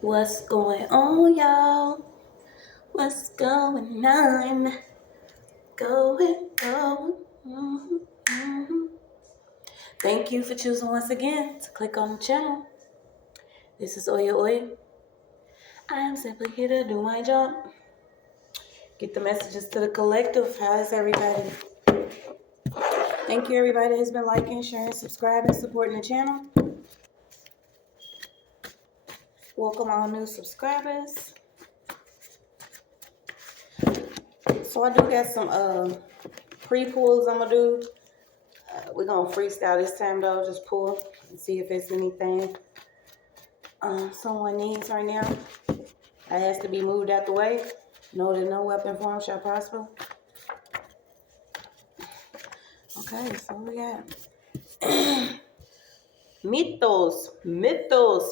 What's going on, y'all? What's going on? Going. Thank you for choosing once again to click on the channel. This is OYAOY. I am simply here to do my job. Get the messages to the collective. How's everybody? Thank you, everybody that has been liking, sharing, subscribing, supporting the channel. Welcome all new subscribers. So I do got some pre-pulls I'm gonna do. We're gonna freestyle this time though. Just pull and see if it's anything someone needs right now. I ask to be moved out the way. Know that no weapon formed shall prosper. Okay, so we got Mythos.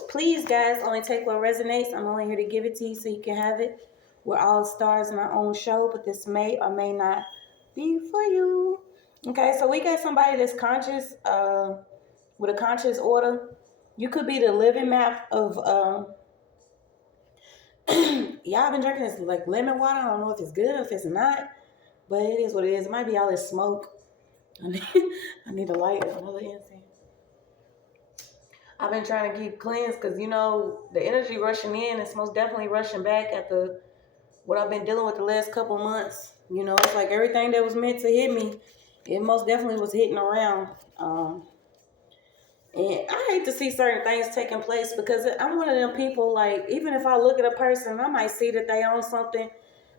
Please, guys, only take what resonates. I'm only here to give it to you so you can have it. We're all stars in our own show, but this may or may not be for you. Okay, so we got somebody that's conscious, with a conscious order. You could be the living map of y'all been drinking this like lemon water. I don't know if it's good or if it's not, but it is what it is. It might be all this smoke. I need a light, another incense. I've been trying to keep cleansed because, you know, the energy rushing in is most definitely rushing back after what I've been dealing with the last couple months. You know, it's like everything that was meant to hit me, it most definitely was hitting around. And I hate to see certain things taking place because I'm one of them people, like, even if I look at a person, I might see that they own something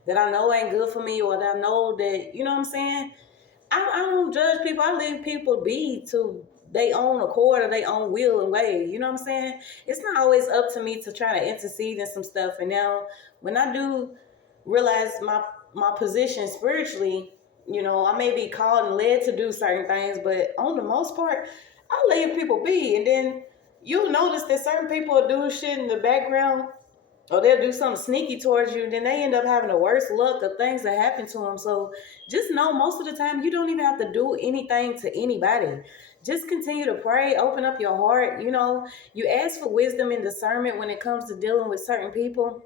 that I know ain't good for me, or that I know that, you know what I'm saying? I don't judge people. I leave people be to they own accord or they own will and way. You know what I'm saying? It's not always up to me to try to intercede in some stuff. And now when I do realize my position spiritually, you know, I may be called and led to do certain things, but on the most part, I leave people be. And then you'll notice that certain people will do shit in the background, or they'll do something sneaky towards you, then they end up having the worst luck of things that happen to them. So just know most of the time you don't even have to do anything to anybody. Just continue to pray, open up your heart. You know, you ask for wisdom and discernment when it comes to dealing with certain people,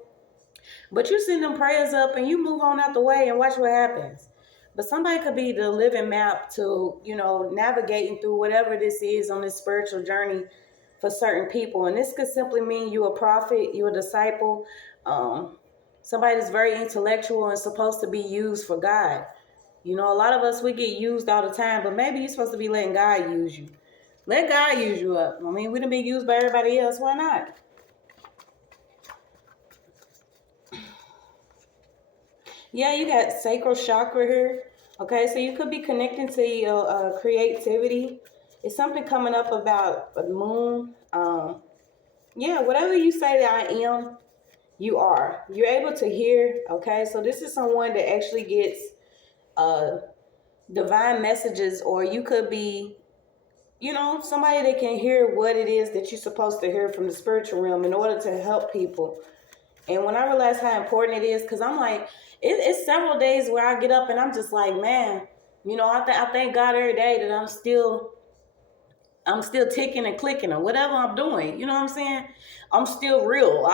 but you send them prayers up and you move on out the way and watch what happens. But somebody could be the living map to, you know, navigating through whatever this is on this spiritual journey for certain people. And this could simply mean you a prophet, you a disciple, somebody that's very intellectual and supposed to be used for God. You know, a lot of us, we get used all the time, but maybe you're supposed to be letting God use you. Let God use you up. I mean, we done been used by everybody else. Why not? Yeah, you got sacral chakra here. Okay, so you could be connecting to your creativity. It's something coming up about the moon. Yeah, whatever you say that I am, you are. You're able to hear. Okay, so this is someone that actually gets divine messages, or you could be, you know, somebody that can hear what it is that you're supposed to hear from the spiritual realm in order to help people. And when I realize how important it is, because I'm like, it's several days where I get up and I'm just like, man, you know, I thank God every day that I'm still ticking and clicking or whatever I'm doing. You know what I'm saying? I'm still real.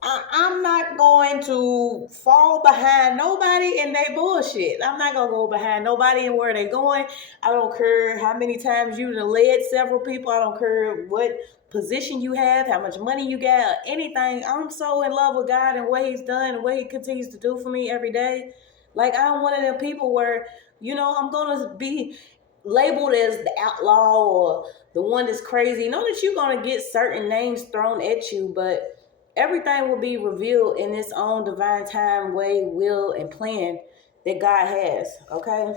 I'm not going to fall behind nobody in their bullshit. I'm not going to go behind nobody in where they're going. I don't care how many times you've led several people. I don't care what position you have, how much money you got, anything. I'm so in love with God and what he's done and what he continues to do for me every day. Like, I'm one of them people where, you know, I'm going to be labeled as the outlaw or the one that's crazy. Know that you're going to get certain names thrown at you, but everything will be revealed in its own divine time, way, will, and plan that God has, okay?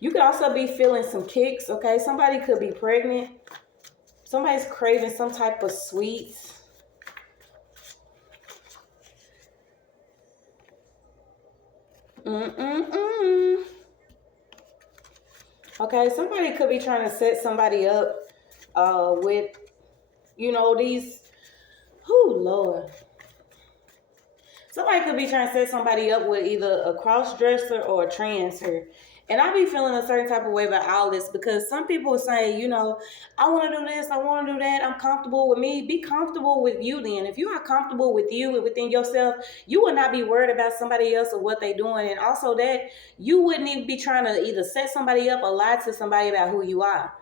You could also be feeling some kicks, okay? Somebody could be pregnant. Somebody's craving some type of sweets. Okay, somebody could be trying to set somebody up with, you know, these, oh, Lord. Somebody could be trying to set somebody up with either a cross-dresser or a trancer. And I be feeling a certain type of way about all this because some people say, I want to do this, I want to do that, I'm comfortable with me. Be comfortable with you then. If you are comfortable with you and within yourself, you will not be worried about somebody else or what they doing. And also that you wouldn't even be trying to either set somebody up or lie to somebody about who you are.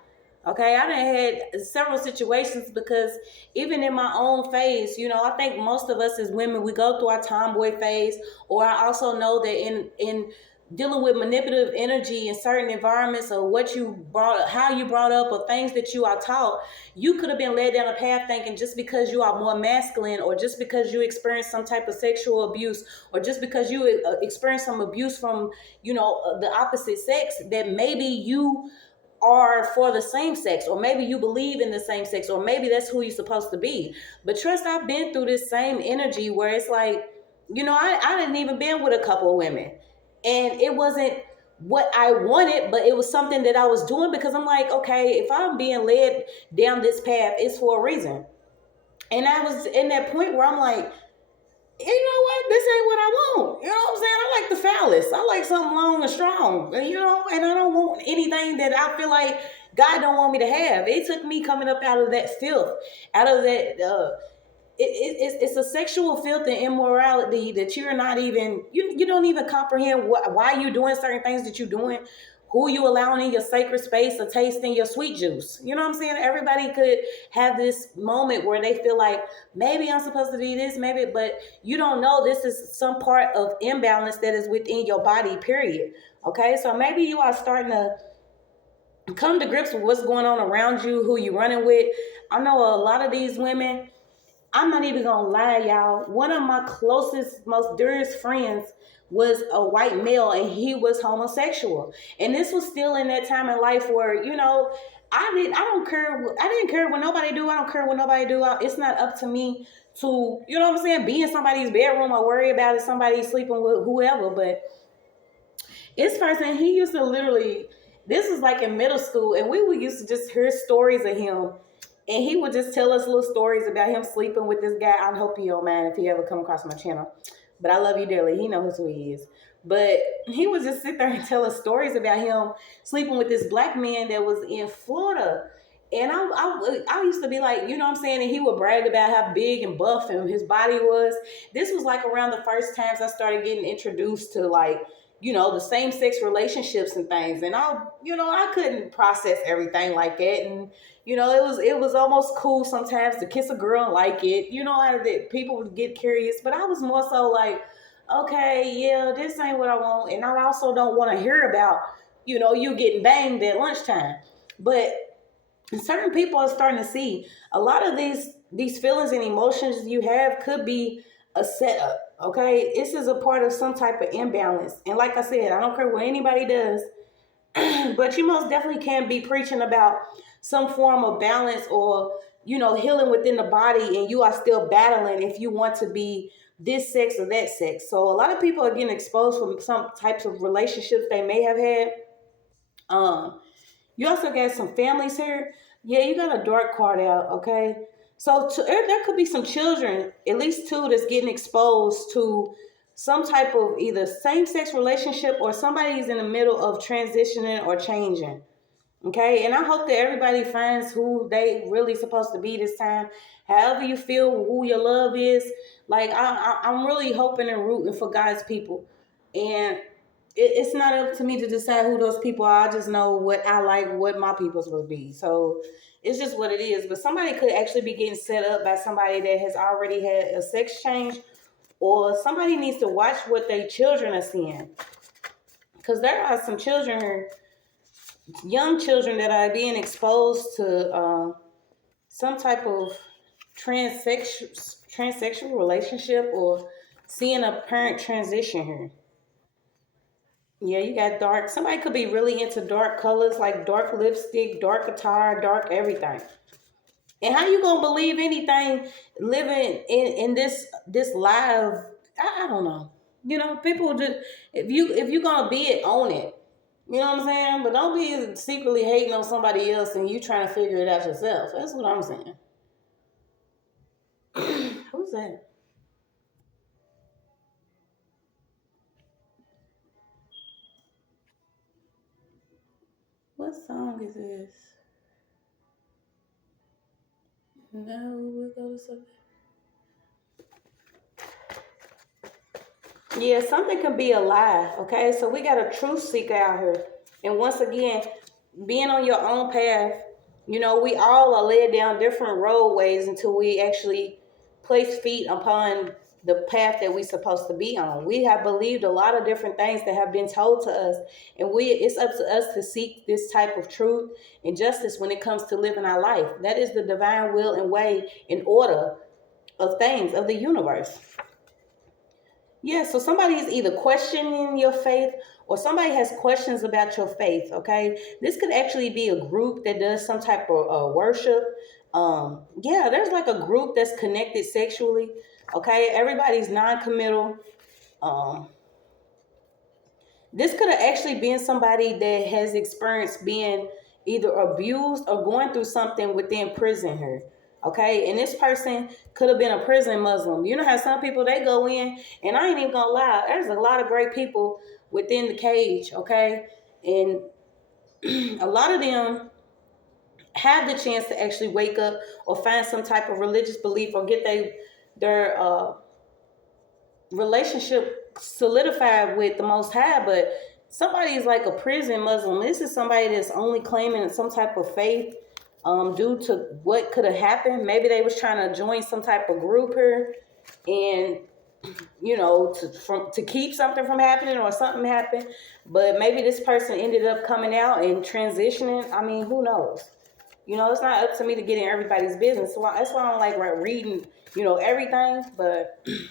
Okay, I done had several situations because even in my own phase, I think most of us as women, we go through our tomboy phase, or I also know that in dealing with manipulative energy in certain environments or what you brought up, how you brought up, or things that you are taught, you could have been led down a path thinking just because you are more masculine, or just because you experience some type of sexual abuse, or just because you experience some abuse from, the opposite sex, that maybe you are for the same sex, or maybe you believe in the same sex, or maybe that's who you're supposed to be. But trust, I've been through this same energy where it's like, I didn't even been with a couple of women, and it wasn't what I wanted, but it was something that I was doing because I'm like, okay, if I'm being led down this path, it's for a reason. And I was in that point where I'm like, you know what? This ain't what I want. You know what I'm saying? I like the phallus. I like something long and strong. And I don't want anything that I feel like God don't want me to have. It took me coming up out of that filth, out of that. It's a sexual filth and immorality that you're not even. You don't even comprehend why you're doing certain things that you're doing. Who you allowing in your sacred space or tasting your sweet juice. You know what I'm saying? Everybody could have this moment where they feel like maybe I'm supposed to be this, maybe, but you don't know this is some part of imbalance that is within your body, period. Okay, so maybe you are starting to come to grips with what's going on around you, who you're running with. I know a lot of these women, I'm not even gonna lie, y'all. One of my closest, most dearest friends was a white male, and he was homosexual. And this was still in that time in life where, I didn't care what nobody do. I don't care what nobody do. It's not up to me to, be in somebody's bedroom or worry about if somebody's sleeping with whoever. But this person, he used to literally, this was like in middle school, and we would used to just hear stories of him. And he would just tell us little stories about him sleeping with this guy. I hope you don't mind if he ever come across my channel. But I love you dearly. He knows who he is. But he would just sit there and tell us stories about him sleeping with this black man that was in Florida. And I used to be like, you know what I'm saying? And he would brag about how big and buff and his body was. This was like around the first times I started getting introduced to like, the same sex relationships and things. And I couldn't process everything like that. And, it was almost cool sometimes to kiss a girl and like it. How that people would get curious. But I was more so like, okay, yeah, this ain't what I want. And I also don't want to hear about, you getting banged at lunchtime. But certain people are starting to see a lot of these feelings and emotions you have could be a setup. Okay, this is a part of some type of imbalance. And like I said, I don't care what anybody does, but you most definitely can't be preaching about some form of balance or healing within the body, and you are still battling if you want to be this sex or that sex. So a lot of people are getting exposed from some types of relationships they may have had. You also got some families here. Yeah, you got a dark card out, okay? So there could be some children, at least two, that's getting exposed to some type of either same-sex relationship, or somebody's in the middle of transitioning or changing. Okay, and I hope that everybody finds who they really supposed to be this time. However you feel, who your love is, like I'm really hoping and rooting for God's people, and it's not up to me to decide who those people are. I just know what I like, what my people's supposed to be. So it's just what it is. But somebody could actually be getting set up by somebody that has already had a sex change, or somebody needs to watch what their children are seeing, because there are some children here, young children, that are being exposed to some type of transsexual relationship, or seeing a parent transition here. Yeah, you got dark. Somebody could be really into dark colors, like dark lipstick, dark attire, dark everything. And how you gonna believe anything living in this live? I don't know. People just, if you gonna be it, own it. You know what I'm saying? But don't be secretly hating on somebody else and you trying to figure it out yourself. That's what I'm saying. Who's that? What song is this? No, we'll go to something. Yeah, something can be a lie, okay? So we got a truth seeker out here. And once again, being on your own path, you know, we all are led down different roadways until we actually place feet upon the path that we're supposed to be on. We have believed a lot of different things that have been told to us, and it's up to us to seek this type of truth and justice when it comes to living our life. That is the divine will and way and order of things, of the universe. Yeah, so somebody is either questioning your faith or somebody has questions about your faith, okay? This could actually be a group that does some type of worship. Yeah, there's like a group that's connected sexually, okay? Everybody's non-committal. This could have actually been somebody that has experienced being either abused or going through something within prison here. Okay, and this person could have been a prison Muslim. You know how some people, they go in, and I ain't even gonna lie, there's a lot of great people within the cage, okay? And a lot of them have the chance to actually wake up or find some type of religious belief or get their relationship solidified with the Most High. But somebody is like a prison Muslim. This is somebody that's only claiming some type of faith due to what could have happened. Maybe they was trying to join some type of group here, and you know, to keep something from happening, or something happened. But maybe this person ended up coming out and transitioning. I mean, who knows? You know, it's not up to me to get in everybody's business. So that's why I don't like reading, you know, everything. But the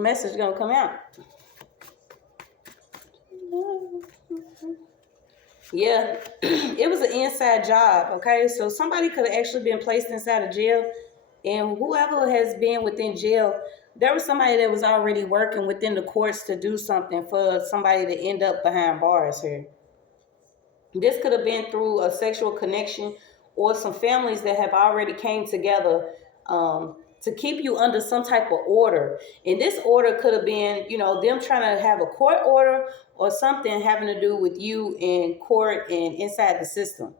message is gonna come out. Yeah, it was an inside job, okay? So somebody could have actually been placed inside of jail, and whoever has been within jail, there was somebody that was already working within the courts to do something for somebody to end up behind bars here. This could have been through a sexual connection or some families that have already came together to keep you under some type of order. And this order could have been, you know, them trying to have a court order or something having to do with you in court and inside the system.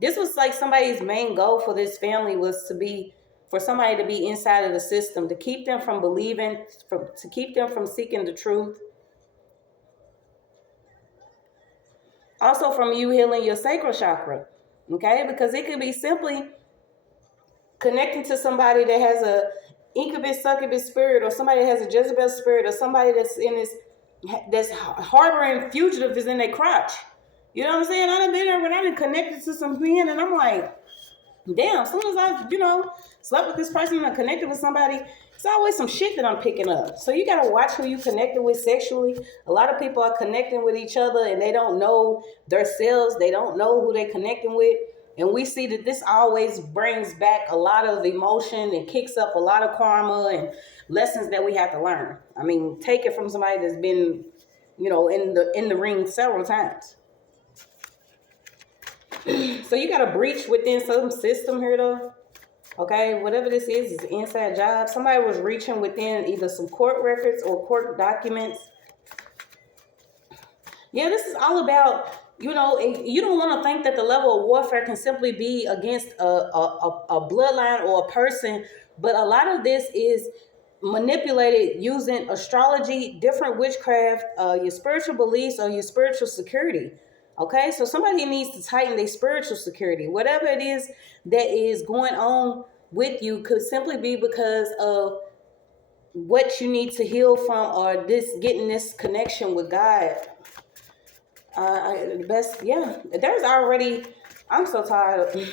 This was like somebody's main goal for this family was for somebody to be inside of the system, to keep them from believing, to keep them from seeking the truth. Also from you healing your sacral chakra, okay? Because it could be simply connecting to somebody that has a incubus, succubus spirit, or somebody that has a Jezebel spirit, or somebody that's harboring fugitive is in their crotch. You know what I'm saying? I done been there when I done connected to some men, and I'm like, damn, as soon as I, you know, slept with this person and I connected with somebody, it's always some shit that I'm picking up. So you got to watch who you connected with sexually. A lot of people are connecting with each other and they don't know themselves. They don't know who they're connecting with. And we see that this always brings back a lot of emotion and kicks up a lot of karma and lessons that we have to learn. I mean, take it from somebody that's been, you know, in the ring several times. So you got a breach within some system here, though. Okay, whatever this is inside job. Somebody was reaching within either some court records or court documents. Yeah, this is all about, you know, you don't want to think that the level of warfare can simply be against a bloodline or a person, but a lot of this is manipulated using astrology, different witchcraft, your spiritual beliefs, or your spiritual security. Okay, so somebody needs to tighten their spiritual security. Whatever it is that is going on with you could simply be because of what you need to heal from, or getting this connection with God. There's already, I'm so tired of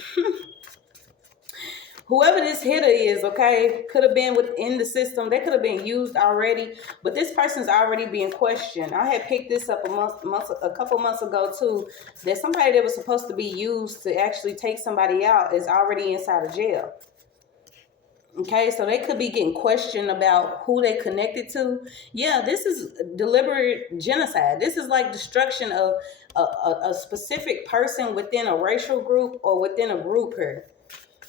whoever this hitter is, okay, could have been within the system. They could have been used already, but this person's already being questioned. I had picked this up a couple months ago too, that somebody that was supposed to be used to actually take somebody out is already inside of jail. Okay, so they could be getting questioned about who they connected to. Yeah, this is deliberate genocide. This is like destruction of a specific person within a racial group or within a group here.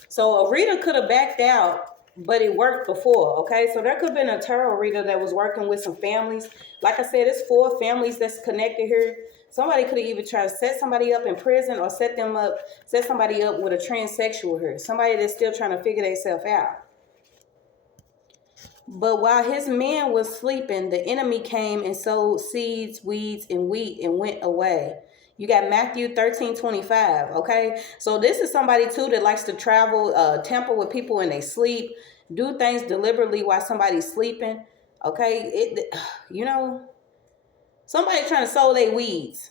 So a reader could have backed out, but it worked before, okay? So there could have been a tarot reader that was working with some families. Like I said, it's 4 families that's connected here. Somebody could have even tried to set somebody up in prison or set somebody up with a transsexual here. Somebody that's still trying to figure themselves out. But while his man was sleeping, the enemy came and sowed seeds, weeds, and wheat and went away. You got Matthew 13:25, okay? So this is somebody, too, that likes to travel, tamper with people when they sleep, do things deliberately while somebody's sleeping, okay? Somebody trying to sow their weeds.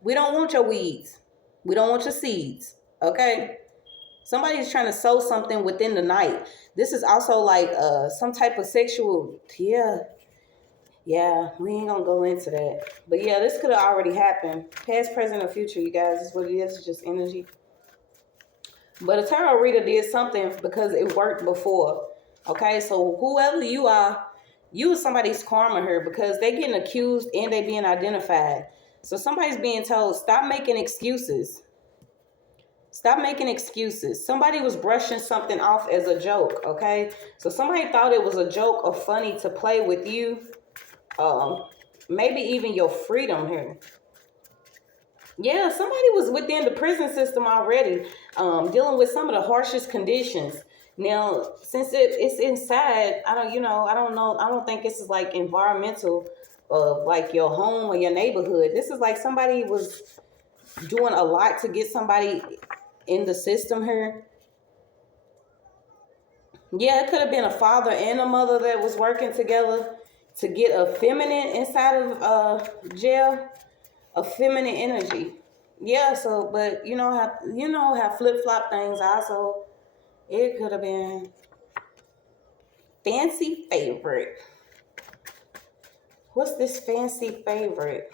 We don't want your weeds. We don't want your seeds, okay? Somebody's trying to sow something within the night. This is also like some type of sexual, yeah, we ain't gonna go into that. But yeah, this could have already happened. Past, present, or future, you guys, is what it is. It's just energy. But a tarot reader did something because it worked before. Okay, so whoever you are, you is somebody's karma here because they getting accused and they being identified. So somebody's being told, stop making excuses. Stop making excuses. Somebody was brushing something off as a joke, okay? So somebody thought it was a joke or funny to play with you. Maybe even your freedom here. Yeah, somebody was within the prison system already, dealing with some of the harshest conditions. Now, since it's inside, I don't think this is like environmental of like your home or your neighborhood. This is like somebody was doing a lot to get somebody in the system here. Yeah, it could have been a father and a mother that was working together to get a feminine inside of jail, a feminine energy. Yeah, so but you know how flip-flop things are, so it could have been fancy favorite. What's this fancy favorite?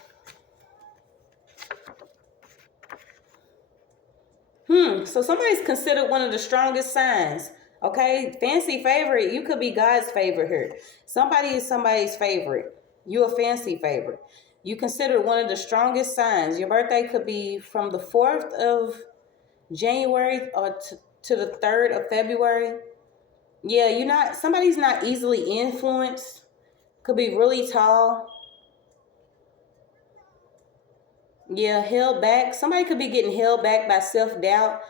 So somebody's considered one of the strongest signs. Okay, fancy favorite, you could be God's favorite here. Somebody is somebody's favorite. You a fancy favorite. You consider one of the strongest signs. Your birthday could be from the 4th of January or to the 3rd of February. Yeah, somebody's not easily influenced. Could be really tall. Yeah, held back. Somebody could be getting held back by self-doubt.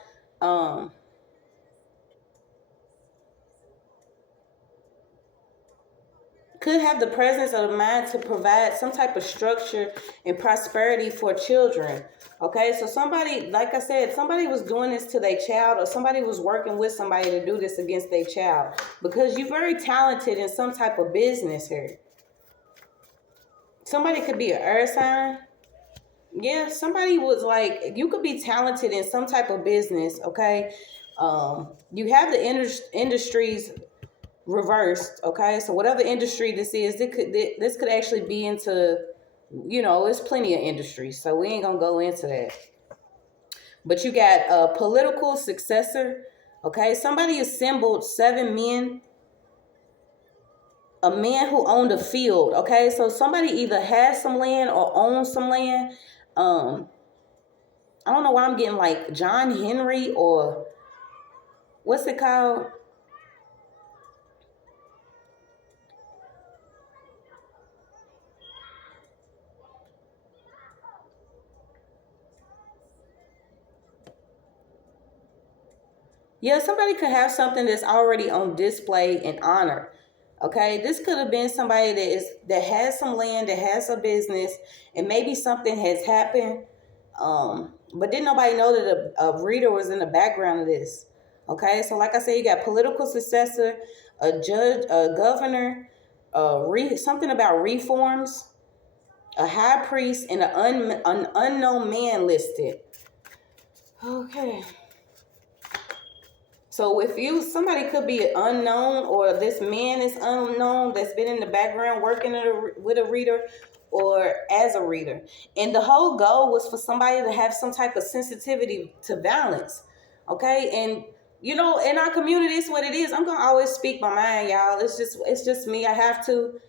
Could have the presence of the mind to provide some type of structure and prosperity for children. Okay, so somebody, like I said, somebody was doing this to their child, or somebody was working with somebody to do this against their child, because you're very talented in some type of business here. Somebody could be an earth sign. Yeah, somebody was like, you could be talented in some type of business, okay? You have the industries reversed, okay? So whatever industry this is, this could actually be into, there's plenty of industries, so we ain't gonna go into that. But you got a political successor, okay? Somebody assembled 7 men, a man who owned a field, okay? So somebody either has some land or owns some land. I don't know why I'm getting like John Henry, or what's it called? Yeah, somebody could have something that's already on display and honored. Okay, this could have been somebody that has some land, that has a business, and maybe something has happened, but didn't nobody know that a reader was in the background of this. Okay, so like I said, you got political successor, a judge, a governor, something about reforms, a high priest, and an unknown man listed. Okay. So if somebody could be unknown, or this man is unknown that's been in the background working with a reader or as a reader. And the whole goal was for somebody to have some type of sensitivity to violence. Okay. And in our community, it's what it is. I'm going to always speak my mind, y'all. It's just me. I have to,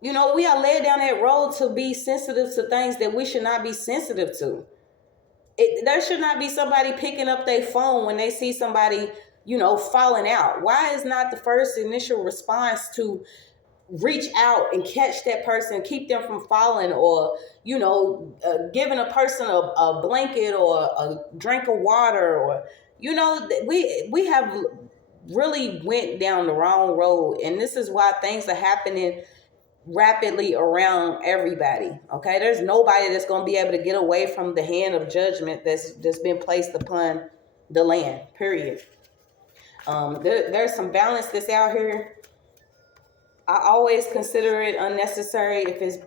we are led down that road to be sensitive to things that we should not be sensitive to. There should not be somebody picking up their phone when they see somebody, falling out. Why is not the first initial response to reach out and catch that person, keep them from falling, or giving a person a blanket or a drink of water, or we have really went down the wrong road, and this is why things are happening rapidly around everybody. Okay, there's nobody that's going to be able to get away from the hand of judgment that's been placed upon the land, period. There's some balance that's out here. I always consider it unnecessary if it's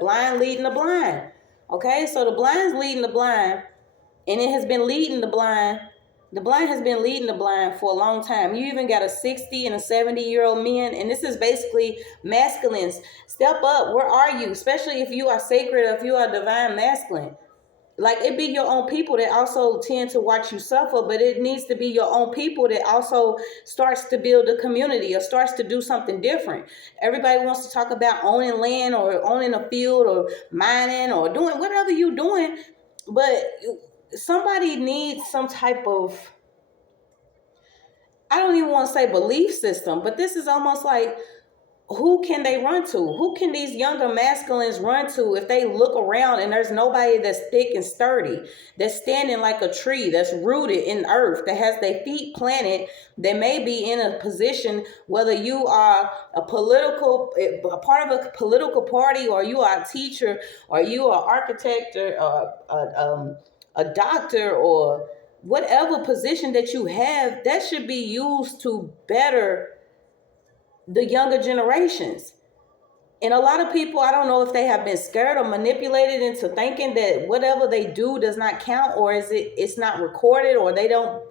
blind leading the blind. Okay, so the blind's leading the blind, and it has been leading the blind. The blind has been leading the blind for a long time. You even got a 60 and a 70-year-old men, and this is basically masculines. Step up. Where are you? Especially if you are sacred, if you are divine masculine. Like, it be your own people that also tend to watch you suffer, but it needs to be your own people that also starts to build a community or starts to do something different. Everybody wants to talk about owning land or owning a field or mining or doing whatever you're doing, but somebody needs some type of, I don't even want to say belief system, but this is almost like, who can they run to? Who can these younger masculines run to if they look around and there's nobody that's thick and sturdy, that's standing like a tree, that's rooted in earth, that has their feet planted, that may be in a position, whether you are a part of a political party, or you are a teacher, or you are an architect, or a doctor, or whatever position that you have, that should be used to better the younger generations. And a lot of people, I don't know if they have been scared or manipulated into thinking that whatever they do does not count, or it's not recorded, or they don't,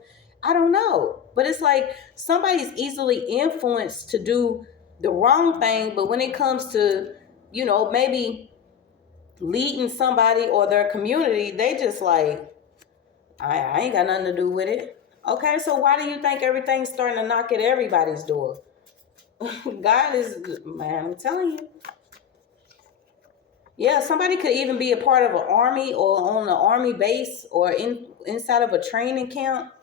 I don't know. But it's like somebody's easily influenced to do the wrong thing, but when it comes to, maybe leading somebody or their community, they just like, I ain't got nothing to do with it. Okay, so why do you think everything's starting to knock at everybody's door? God is, man, I'm telling you. Yeah, somebody could even be a part of an army or on an army base or inside of a training camp.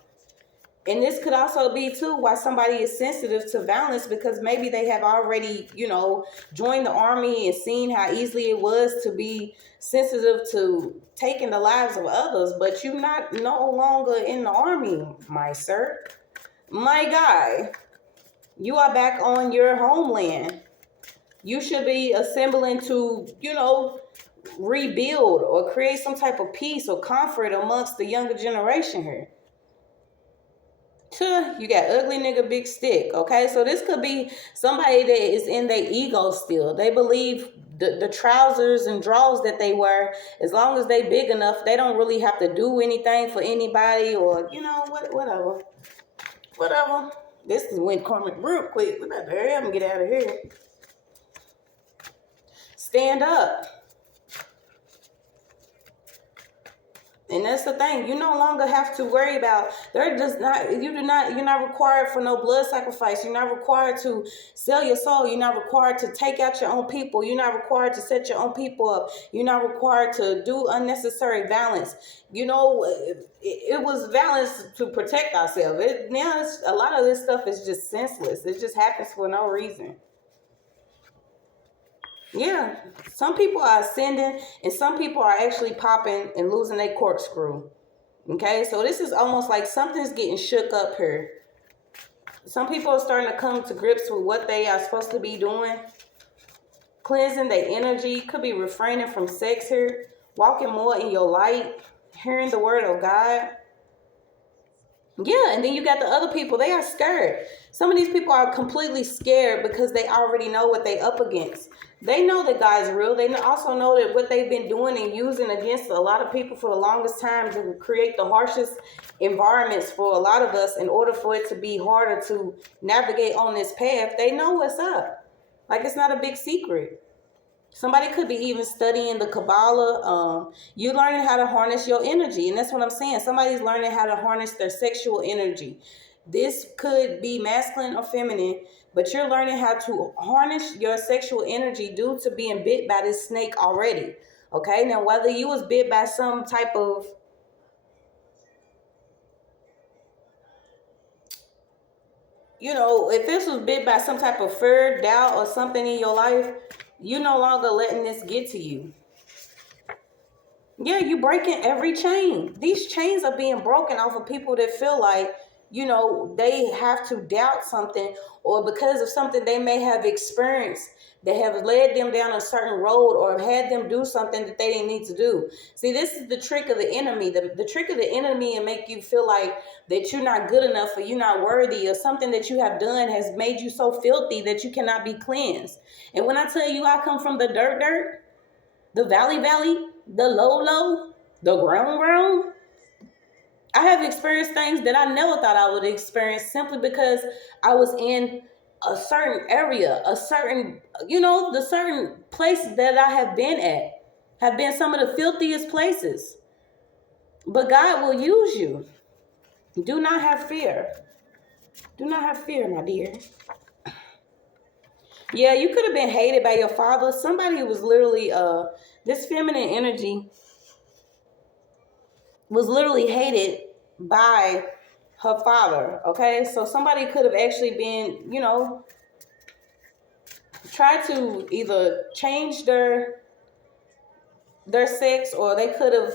And this could also be, too, why somebody is sensitive to violence, because maybe they have already, joined the army and seen how easily it was to be sensitive to taking the lives of others. But you're no longer in the army, my sir, my guy. You are back on your homeland. You should be assembling to, rebuild or create some type of peace or comfort amongst the younger generation here. You got ugly nigga, big stick. Okay, so this could be somebody that is in their ego still. They believe the trousers and drawers that they wear, as long as they big enough, they don't really have to do anything for anybody, or, whatever. This went karmic real quick. We better hurry up and get out of here. Stand up. And that's the thing. You no longer have to worry about, you're not required for no blood sacrifice. You're not required to sell your soul. You're not required to take out your own people. You're not required to set your own people up. You're not required to do unnecessary violence. It was violence to protect ourselves. Now a lot of this stuff is just senseless. It just happens for no reason. Yeah, some people are ascending, and some people are actually popping and losing their corkscrew. Okay, so this is almost like something's getting shook up here. Some people are starting to come to grips with what they are supposed to be doing. Cleansing their energy. Could be refraining from sex here. Walking more in your light. Hearing the word of God. Yeah, and then you got the other people. They are scared. Some of these people are completely scared because they already know what they up against. They know that God's real. They also know that what they've been doing and using against a lot of people for the longest time to create the harshest environments for a lot of us in order for it to be harder to navigate on this path. They know what's up. Like, it's not a big secret. Somebody could be even studying the Kabbalah. You learning how to harness your energy. And that's what I'm saying. Somebody's learning how to harness their sexual energy. This could be masculine or feminine, but you're learning how to harness your sexual energy due to being bit by this snake already. Okay, now whether you was bit by some type of if this was bit by some type of fear, doubt, or something in your life, you no longer letting this get to you. Yeah, you breaking every chain. These chains are being broken off of people that feel like, they have to doubt something, or because of something they may have experienced that have led them down a certain road or had them do something that they didn't need to do. See, this is the trick of the enemy. The trick of the enemy and make you feel like that you're not good enough or you're not worthy, or something that you have done has made you so filthy that you cannot be cleansed. And when I tell you I come from the dirt, the valley, the low, the ground, I have experienced things that I never thought I would experience, simply because I was in a certain area, the certain places that I have been at have been some of the filthiest places. But God will use you. Do not have fear. Do not have fear, my dear. Yeah, you could have been hated by your father. Somebody was literally, this feminine energy was literally hated by her father. Okay, so somebody could have actually been, tried to either change their sex, or they could have,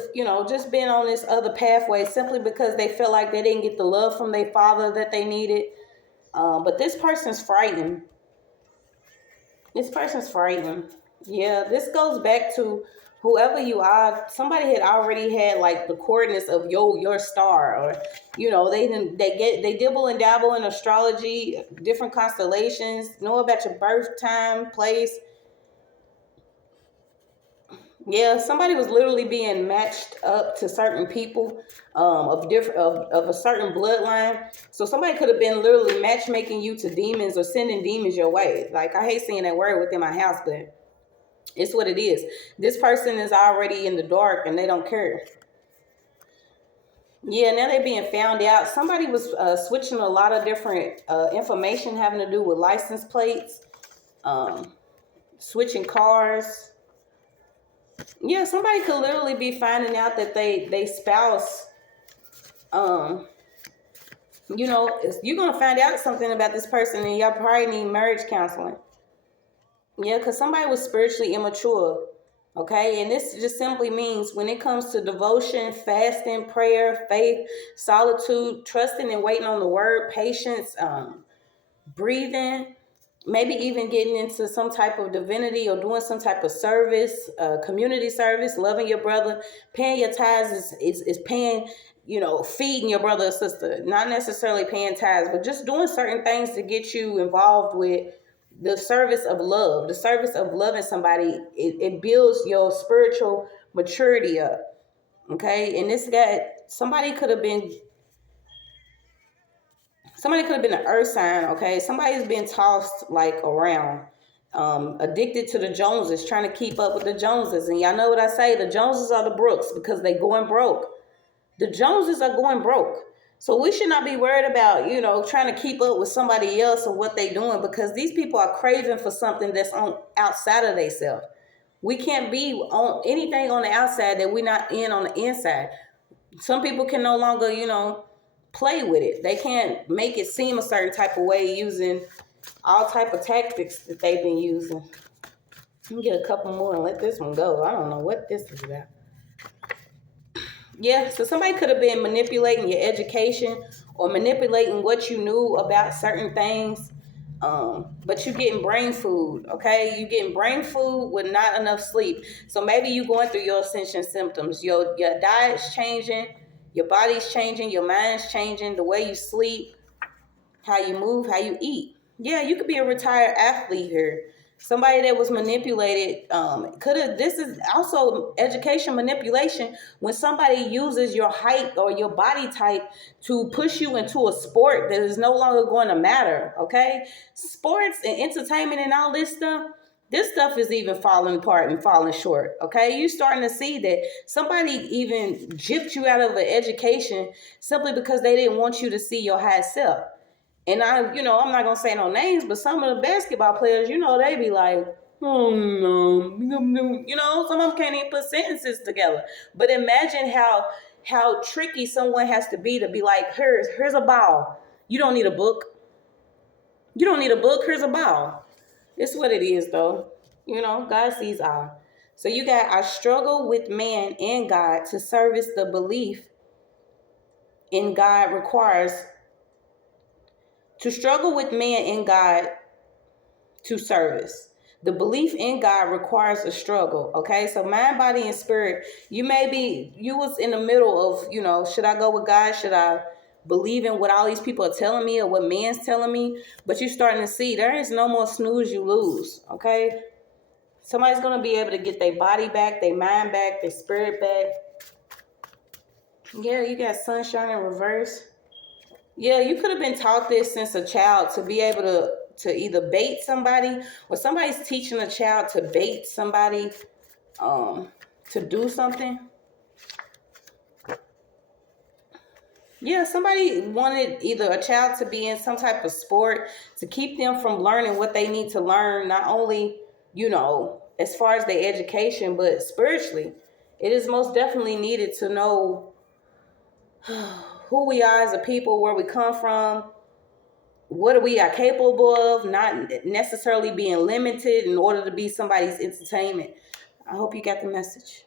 just been on this other pathway simply because they felt like they didn't get the love from their father that they needed. But this person's frightened. Yeah, this goes back to whoever you are. Somebody had already had like the coordinates of your star, or they dibble and dabble in astrology, different constellations, know about your birth time, place. Yeah, somebody was literally being matched up to certain people of a certain bloodline. So somebody could have been literally matchmaking you to demons or sending demons your way. Like, I hate saying that word within my house, but it's what it is. This person is already in the dark and they don't care. Yeah, now they're being found out. Somebody was switching a lot of different information having to do with license plates, switching cars. Yeah, somebody could literally be finding out that they spouse, you're going to find out something about this person, and y'all probably need marriage counseling. Yeah, because somebody was spiritually immature. Okay, and this just simply means when it comes to devotion, fasting, prayer, faith, solitude, trusting and waiting on the word, patience, breathing, maybe even getting into some type of divinity or doing some type of service, community service, loving your brother, paying your tithes is paying, feeding your brother or sister, not necessarily paying tithes, but just doing certain things to get you involved with the service of love, the service of loving somebody. It builds your spiritual maturity up. Okay, and this guy, somebody could have been an earth sign. Okay, somebody's been tossed like around, addicted to the Joneses, trying to keep up with the Joneses. And y'all know what I say, the Joneses are the Brooks, because they going broke. The Joneses are going broke. So we should not be worried about, trying to keep up with somebody else or what they doing, because these people are craving for something that's on outside of themselves. We can't be on anything on the outside that we're not in on the inside. Some people can no longer, play with it. They can't make it seem a certain type of way using all type of tactics that they've been using. Let me get a couple more and let this one go. I don't know what this is about. Yeah, so somebody could have been manipulating your education or manipulating what you knew about certain things. But you're getting brain food, okay? You're getting brain food with not enough sleep. So maybe you're going through your ascension symptoms. Your diet's changing, your body's changing, your mind's changing, the way you sleep, how you move, how you eat. Yeah, you could be a retired athlete here. Somebody that was manipulated, this is also education manipulation, when somebody uses your height or your body type to push you into a sport that is no longer going to matter, okay? Sports and entertainment and all this stuff is even falling apart and falling short, okay? You're starting to see that somebody even gypped you out of an education simply because they didn't want you to see your high self. And I'm not going to say no names, but some of the basketball players, they be like, oh no, some of them can't even put sentences together. But imagine how tricky someone has to be like, here's a ball. You don't need a book. You don't need a book. Here's a ball. It's what it is, though. You know, God sees all. So you got, I struggle with man and God to service the belief in God requires, to struggle with man and God to service. The belief in God requires a struggle. Okay, so mind, body, and spirit. You was in the middle of, you know, should I go with God? Should I believe in what all these people are telling me or what man's telling me? But you're starting to see there is no more snooze, you lose. Okay, somebody's gonna be able to get their body back, their mind back, their spirit back. Yeah, you got sunshine in reverse. Yeah, you could have been taught this since a child to be able to either bait somebody, or somebody's teaching a child to bait somebody to do something. Yeah, somebody wanted either a child to be in some type of sport to keep them from learning what they need to learn, not only, you know, as far as their education, but spiritually. It is most definitely needed to know who we are as a people, where we come from, what we are capable of, not necessarily being limited in order to be somebody's entertainment. I hope you got the message.